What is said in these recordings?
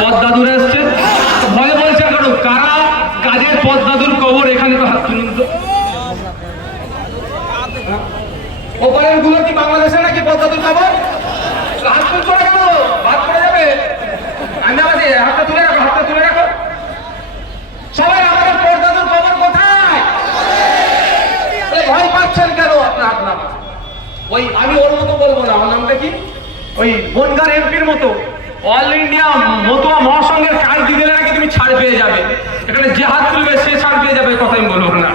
পদ্মাদুর এসছে, ভয় বলছে কারো কারা কাজের পদ্মাদুর কবর এখানে তো হাত তুলুন তো। ওপারের গুলো কি বাংলাদেশে নাকি পদ্মাদুর কবর? হাত তুলছো না কেন? ভাত করে যাবে। আমি আমাদের হাতটা তুলে রাখো, হাতটা তুলে রাখো। সবাই আমাদের পদ্মাদুর কবর কোথায়? ভয় পাচ্ছেন কেন? আপনার হাত নাম ওই আমি ওর মতো বলবো না, আমার নামটা কি ওই বনগার এমপির মতো অল ইন্ডিয়া মতুয়া মহাসংঘের কাজ দিয়ে দিলে নাকি তুমি ছাড় পেয়ে যাবে। এখানে যে হাত তুলবে সে ছাড় পেয়ে যাবে, কথা আমি বলবো না।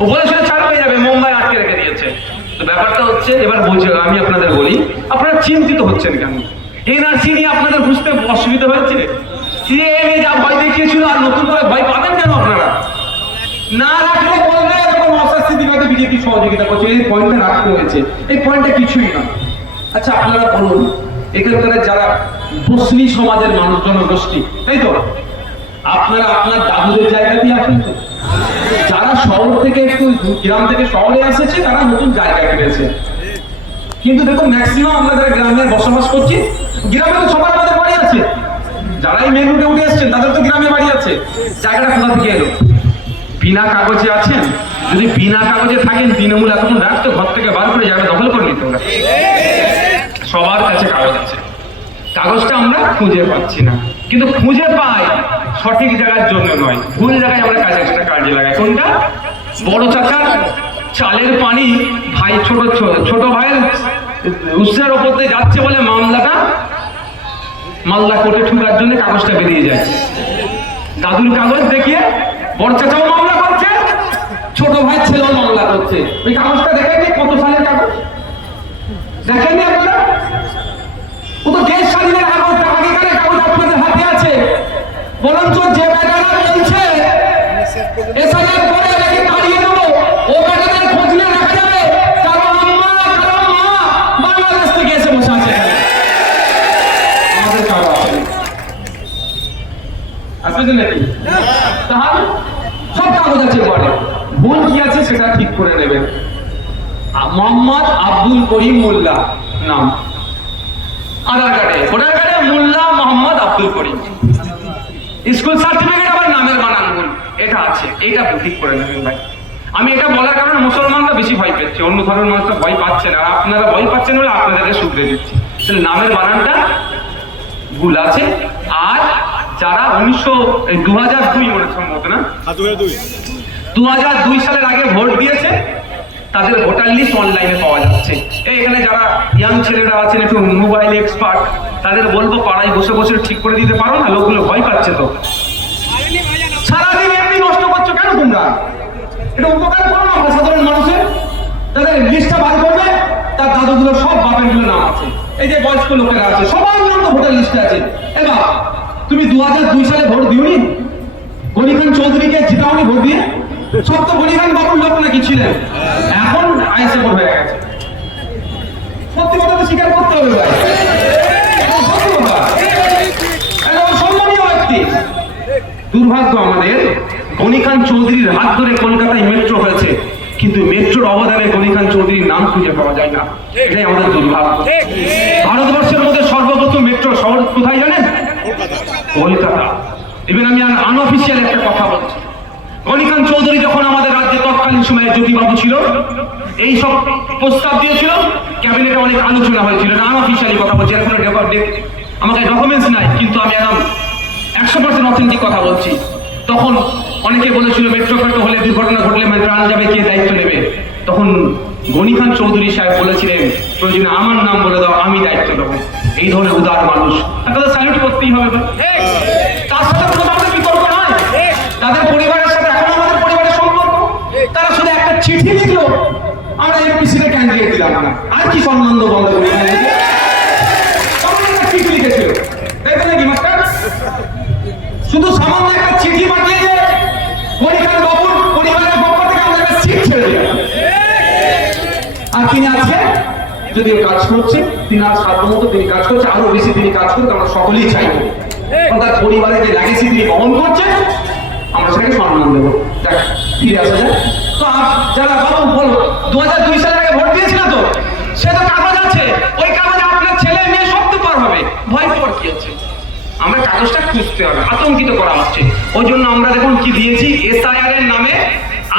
ও বলেছিল ছাড় পেয়ে যাবে, মুম্বাই আটকে রেখে দিয়েছে। তো ব্যাপারটা হচ্ছে, এবার বলছি আমি আপনাদের বলি, আপনারা চিন্তিত হচ্ছেন কেন? এনআরসি নিয়ে আপনাদের বুঝতে অসুবিধা হয়েছে? সিএএ নিয়ে যা ভয় দেখিয়েছিল আর নতুন করে ভয় পাবেন কেন আপনারা? না রাখলে বলবে যখন অশাস্তি দিবাতে বিজেপি সহযোগিতা করছে, এই পয়েন্টটা রাখতে হয়েছে। এই পয়েন্টটা কিছুই না। আচ্ছা আপনারা বলুন, এখানকার যারা মুসলিম সমাজের মানুষ জনগোষ্ঠী, তাই তো, আপনারা আপনার দাদুদের জায়গাতেই আছেন তো? যারা শহর থেকে একটু গ্রাম থেকে শহরে এসেছে তারা নতুন জায়গা পেয়েছে, কিন্তু দেখুন ম্যাক্সিমাম আমরা যারা গ্রামে বসবাস করছি, গ্রামে তো সবার আমাদের বাড়ি আছে। যারা এই মেন রুটে উঠে এসছেন তাদের তো গ্রামে বাড়ি আছে। জায়গাটা কোথা থেকে এলো? বিনা কাগজে আছেন। যদি বিনা কাগজে থাকেন, তৃণমূল এখন রাখতো ঘর থেকে বার করে জায়গা দখল করে নিত। ওরা সবার কাছে কাগজ আছে, কাগজটা আমরা খুঁজে পাচ্ছি না। কিন্তু খুঁজে পাই সঠিক জায়গার জন্য নয়, ভুল জায়গায় আমরা কাজটা কাজে লাগাই। কোনটা? বড় চাচার চালের পানি ভাই ছোট ভাইয়ের উৎসের ওপর দিয়ে যাচ্ছে বলে মালদা কোর্টে ঠুকার জন্য কাগজটা বেরিয়ে যায়। দাদুর কাগজ দেখিয়ে বড় চাচাও মামলা করছে, ছোট ভাই ছেলেও মামলা করছে। ওই কাগজটা দেখেননি কত সালের কাগজ? দেখেননি আপনারা? ও তো দেশ স্বাধীনের কাগজটা, আগেকারের কাগজ আপনাদের হাতে আছে। বরঞ্চ যে ব্যাটারা বলছে এসআইআর করে নাকি তাড়িয়ে দেবো, ও ব্যাটাদের খোঁজ নিয়ে দেখা যাবে কারো আম্মা কারো মা বাংলাদেশ থেকে এসে বসে আছে। আমাদের কারো আছে আসবে নাকি? তাহলে সব কাগজ আছে, পরে ভুল কি আছে সেটা ঠিক করে নেবেন। মোহাম্মদ আব্দুল করিম মোল্লা নাম, আধার কার্ডে ভোটার কার্ডে মোল্লা মোহাম্মদ আব্দুল করিম। স্কুল সার্টিফিকেট আবার নামের বানান ভুল, এটা আছে, এইটা ঠিক করে নেবেন ভাই। আমি এটা বলার কারণে মুসলমানরা বেশি ভয় পাচ্ছে, অন্য ধর্মের মানুষরা ভয় পাচ্ছেন, আর আপনারা ভয় পাচ্ছেন বলে আপনাদেরকে শুধরে দিচ্ছি। তাহলে নামের বানানটা ভুল আছে। আর যারা 2002 মনে সম্ভবত না 2002 সালের আগে ভোট দিয়েছে, তাদের ভোটার লিস্ট অনলাইনে পাওয়া যাচ্ছে। এখানে যারা ইয়াং ছেলেরা আছেন একটু মোবাইল এক্সপার্ট, তাদের বলবো পাড়ায় বসে বসে ঠিক করে দিতে পারো না? লোকগুলো ভয় পাচ্ছে তো। সারাদিন এমনি নষ্ট করছো কেন তোমরা? এটা উপকার করো না সাধারণ মানুষের। তাদের লিস্টটা বার করবে, তার দাদুগুলো সব বাপের গুলো নাম আছে, এই যে বয়স্ক লোকেরা আছে সবার নাম তো ভোটার লিস্টে আছে। এবার তুমি 2002 সালে ভোট দিওনি? গনি খান চৌধুরীকে জিতাওনি ভোট দিয়ে? সব তো গনি খান বাবুর লোক নাকি ছিলেন, এখন আইসে ভোট হয়ে গেছে। সত্যি কথা তো স্বীকার করতে হবে ভাই, সত্যি কথা। সম্মানীয় ব্যক্তি। দুর্ভাগ্য আমাদের, গনি খান চৌধুরীর হাত ধরে কলকাতায় মেট্রো হয়েছে, কিন্তু মেট্রোর অবদানে গনি খান চৌধুরীর নাম খুঁজে পাওয়া যায় না। এটাই আমাদের দুর্ভাগ্য। ভারতবর্ষের মধ্যে সর্বপ্রথম মেট্রো শহর কোথায় জানেন? কলকাতা। ইভেন আমি আনঅফিসিয়াল একটা কথা বলছি, গনি খান চৌধুরী যখন আমাদের রাজ্যে তৎকালীন সময়ে জ্যোতিবাবু ছিল, এই সব প্রস্তাব দিয়েছিল, ক্যাবিনেটে অনেক আলোচনা হয়েছিল। আনঅফিসিয়ালি কথা বলছি, এখন আমাকে ডকুমেন্টস নাই, কিন্তু আমি একদম 100% অথেন্টিক কথা বলছি। তখন অনেকে বলেছিল মেট্রো ফেট্রো হলে দুর্ঘটনা ঘটলে প্রাণ যাবে, কে দায়িত্ব নেবে? তখন গনি খান চৌধুরী সাহেব বলেছিলেন প্রয়োজনে আমার নাম বলে দাও, আমি দায়িত্ব নেবো। এই ধরনের উদার মানুষ, তাদের স্যালুট করতেই হবে। তার সাথে কোনো আমাদের বিতর্ক নয়, তাদের পরিবারের সাথে এখন আমাদের পরিবারের সম্পর্ক। তারা শুধু একটা চিঠি লিখলো, আমরা এমপিসিতে ক্যান্ডিডেট দিলাম না, আর কি সম্বন্ধ বন্ধ করি? চিঠি লিখেছিল, দেখবেন নাকি মাস্টার? শুধু সামান্য একটা চিঠি পাঠিয়েছে, গনি খান বাবুর পরিবারের পক্ষ থেকে আমাদের একটা চিঠি ছেড়ে দিলাম। আর তিনি আজকে যদিও কাজ করছে, তিনি আর সাধ্যমতো তিনি কাজ করছে, আরো বেশি তিনি কাজ করতে আমরা সকলেই চাইব। তার পরিবারে যে লেগেসি তিনি বহন করছেন, আমরা সেটাকে সম্মান দেবো। দেখ ফিরে আসা যায় তো। যারা বাবু বলো 2002 সালের আগে ভোট দিয়েছিল তো, সে তো কাগজ আছে, ওই কাগজে আপনার ছেলে মেয়ে সব তো পার হবে, ভয় পাওয়ার কি আছে? আমরা কাগজটা খুঁজতে হবে, আতঙ্কিত করা হচ্ছে। ওই জন্য আমরা দেখুন কি দিয়েছি, এসআইআর এর নামে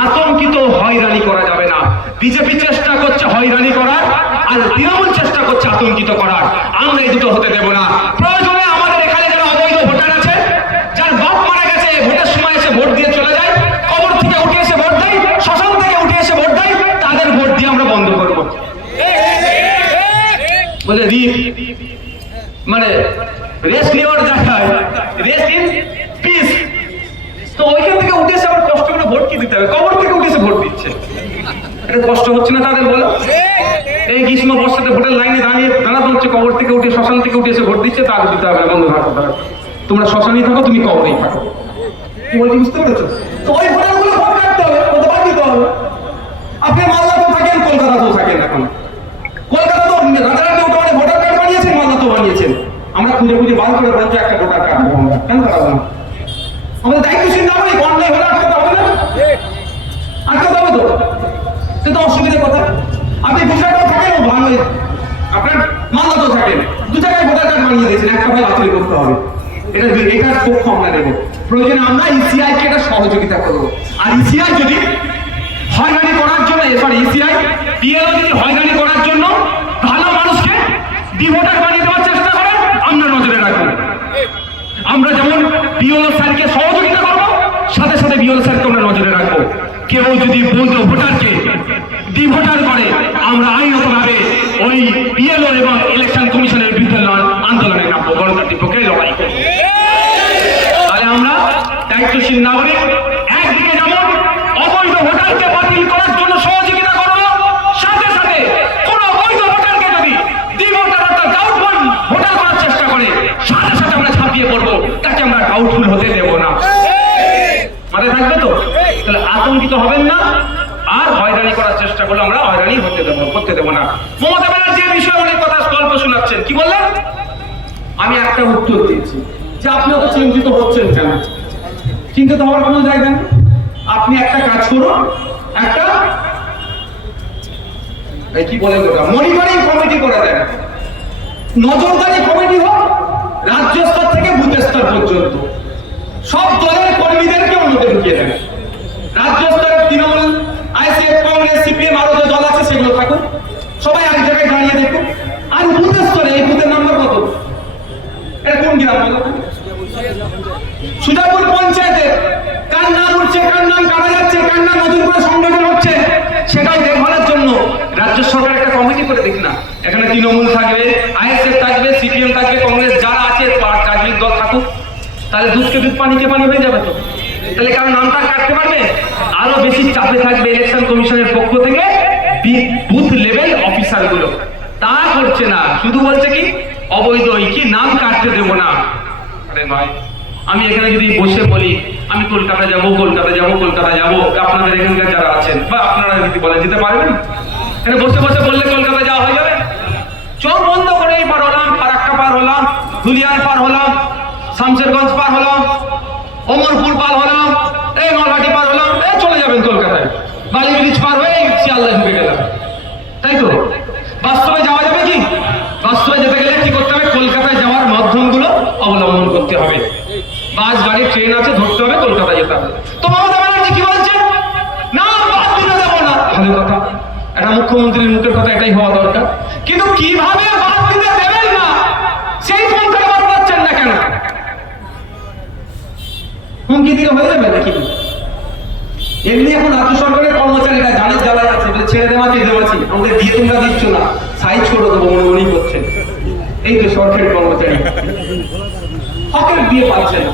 আতঙ্কিত হয়রানি করা যাবে না। বিজেপি চেষ্টা করছে হয়রানি করার, আর তৃণমূল চেষ্টা করছে আতঙ্কিত করার। আমরা এই দুটো হতে দেব না। প্রয়োজনে আমাদের এখানে যারা অবৈধ ভোটার আছে, যার বাপ মারা গেছে, ভোটের সময় এসে ভোট দিয়ে চলে যায়, কবর থেকে উঠে এসে ভোট দেয়, শ্মশান থেকে উঠে এসে ভোট দেয়, তাদের ভোট দিয়ে আমরা বন্ধ করব। বলে মানে রেস্ট নেওয়ার জায়গায় রেস্ট ইন পিস, তো ওইখান থেকে উঠে এসে আবার কষ্ট করে ভোট কি দিতে হবে, কবর থেকে উঠে এসে ভোট দিচ্ছে। এটা কষ্ট হচ্ছে না তাদের, বলো? এই গ্রীষ্ম বর্ষাতে ভোটের লাইনে দাঁড়াতে হচ্ছে, কবর থেকে উঠে শ্মশান থেকে উঠে এসে ভোট দিচ্ছে, তাদের দিতে হবে বন্ধু থাকো। তোমরা শ্মশানেই থাকো, তুমি কবরেই থাকো। বুঝতে পেরেছো? তো ওই ভোটারগুলো ভোট কাটতে হবে, ভোট দিতে হবে। আপনি মালদাতেও থাকেন, কলকাতাতেও থাকেন, এখন কলকাতা তো রাজারাতে ওটা মানে ভোটার কার্ড বানিয়েছেন, মালদাতেও বানিয়েছেন। আমরা খুঁজে খুঁজে বার করে বলছি একটা ভোটার কার্ড দেবো আমরা, কেন করাবো না? আমাদের দায়িত্বশীল নাগরিক, অন্যায় হলে আটকাতে হবে না? আটকাতে হবে তো, সে তো অসুবিধার কথা। আপনি গুজরাটেও থাকেন, আপনার মালদাতেও থাকেন, দু জায়গায় ভোটার কার্ড বানিয়ে দিয়েছেন, একটা ভাই বাতিল করতে হবে। এটার পক্ষ আমরা নেব। প্রয়োজনে আমরা ইসিআই কে এটা সহযোগিতা করবো। আর ইসিআই যদি হয়রানি করার জন্য, ইসিআই বিএলও যদি হয়রানি করার জন্য ভালো মানুষকে ডিভোটার বানিয়ে দেওয়ার চেষ্টা করে, আমরা নজরে রাখবো। আমরা যেমন বিএলও স্যারকে সহযোগিতা করবো, সাথে সাথে বিএলও স্যারকে আমরা নজরে রাখবো। কেউ যদি বৈধ ভোটারকে ডিভোটার করে, আমরা আইনগতভাবে ওই বিএলও এবং ইলেকশন কমিশনের বিরুদ্ধে আন্দোলনে নামবো, গণতান্ত্রিক প্রক্রিয়ায় লড়াই করবো। তাহলে আমরা দায়িত্বশীল নাগরিক, একদিকে যেমন অবৈধ ভোটারকে বাতিল করার জন্য সহযোগিতা করবো, সাথে সাথে কোন অবৈধ ভোটারকে যদি ডিভোটার অর্থাৎ ডাউটফুল ভোটার করার চেষ্টা করে, সাথে সাথে আমরা ঝাঁপিয়ে পড়বো, তাকে আমরা ডাউটফুল হতে দেব না। মাথায় থাকবে তো? তাহলে আতঙ্কিত হবেন না, আর হয়রানি করার চেষ্টা করলে আমরা হয়রানি করতে দেব না। মমতা ব্যানার্জি এই বিষয়ে অনেক কথা গল্প শোনাচ্ছেন, কি বললেন? আমি একটা উত্তর দিয়েছি যে আপনি অত চিন্তিত হচ্ছেন কেন? চিন্তিত হওয়ার কোনো জায়গা নেই। আপনি একটা কাজ করুন, একটা কি বলেন ওটা, মনিটরিং কমিটি করে দেন, নজরদারি কমিটি হোক, রাজ্য স্তর থেকে বুথ স্তর পর্যন্ত সব দলের কর্মীদেরকে অন্যদের ঢুকিয়ে দেন। রাজ্য স্তরে তৃণমূল, আইসিএফ, কংগ্রেস, সিপিএম আরো যে দল আছে সেগুলো থাকুন, সবাই এক জায়গায় দাঁড়িয়ে দেখুন। আর বুথ স্তরে এই বুথের নাম্বার কত? এটা কোন গ্রাম বলো? সুজাপুর পঞ্চায়েতে কার নাম উঠছে, কার নাম কাটা যাচ্ছে, কার নাম নতুন করে সংগঠন হচ্ছে, সেটাই দেখভালের জন্য রাজ্য সরকার একটা কমিটি করে দিক না। এখানে তৃণমূল থাকবে, আইএসএফ থাকবে, সিপিএম থাকবে, কংগ্রেস যারা আছে রাজনৈতিক দল থাকুক, তাহলে দুধকে দুধ পানিকে পানি হয়ে যাবে তো। তাহলে কারণ নামটা কাটতে পারবে, আরো বেশি চাপে থাকবে ইলেকশন কমিশনের পক্ষ থেকে বুথ লেভেল অফিসার গুলো। তা করছে না, শুধু বলছে কি অবৈধ কি নাম কাটতে দেবো না। আরে ভাই, আমি এখানে যদি বসে বলি আমি কলকাতা যাবো, কলকাতা যাবো, কলকাতা যাবো, আপনাদের এখানকার যারা আছেন বা আপনারা যদি বলেন যেতে পারবেন? এখানে বসে বসে বললে কলকাতা যাওয়া হয়ে যাবে? চোখ বন্ধ করেই পার হলাম, ফারাক্কা পার হলাম, ধুলিয়ান পার হলাম, শামশেরগঞ্জ পার হলাম, অমরপুর পার হলাম, এই নলহাটি পার হলাম, এই চলে যাবেন কলকাতায়। বালি ব্রিজ পার হয়ে শিয়ালদায় ঢুকে গেলাম, তাই তো? বাস্তবে যাওয়া যাবে কি? বাস্তবে যেতে গেলে কি করতে হবে? কলকাতায় যাওয়ার মাধ্যমগুলো অবলম্বন করতে হবে। বাস, গাড়ি, ট্রেন আছে, ধরতে হবে, কলকাতা যেতে হবে। তো মমতা ব্যানার্জি কি বলছে? না, বাদ দিতে দেবো না। ভালো কথা, একটা মুখ্যমন্ত্রীর মুখের কথা এটাই হওয়া দরকার। কিন্তু কিভাবে বাদ দিতে দেবেন না সেই পন্থায় বাদ পাচ্ছেন না কেন? হুমকি দিলে হয়ে যাবে নাকি? এমনি এখন রাজ্য সরকারের কর্মচারীরা জানের জ্বালায় আছে, ছেড়ে দেওয়াছি দেওয়াছি, আমাদের দিয়ে তোমরা দিচ্ছ না, সাইজ করে দেবো মনে মনেই করছেন। এই তো সরকারি কর্মচারী হকের দিয়ে পাচ্ছে না।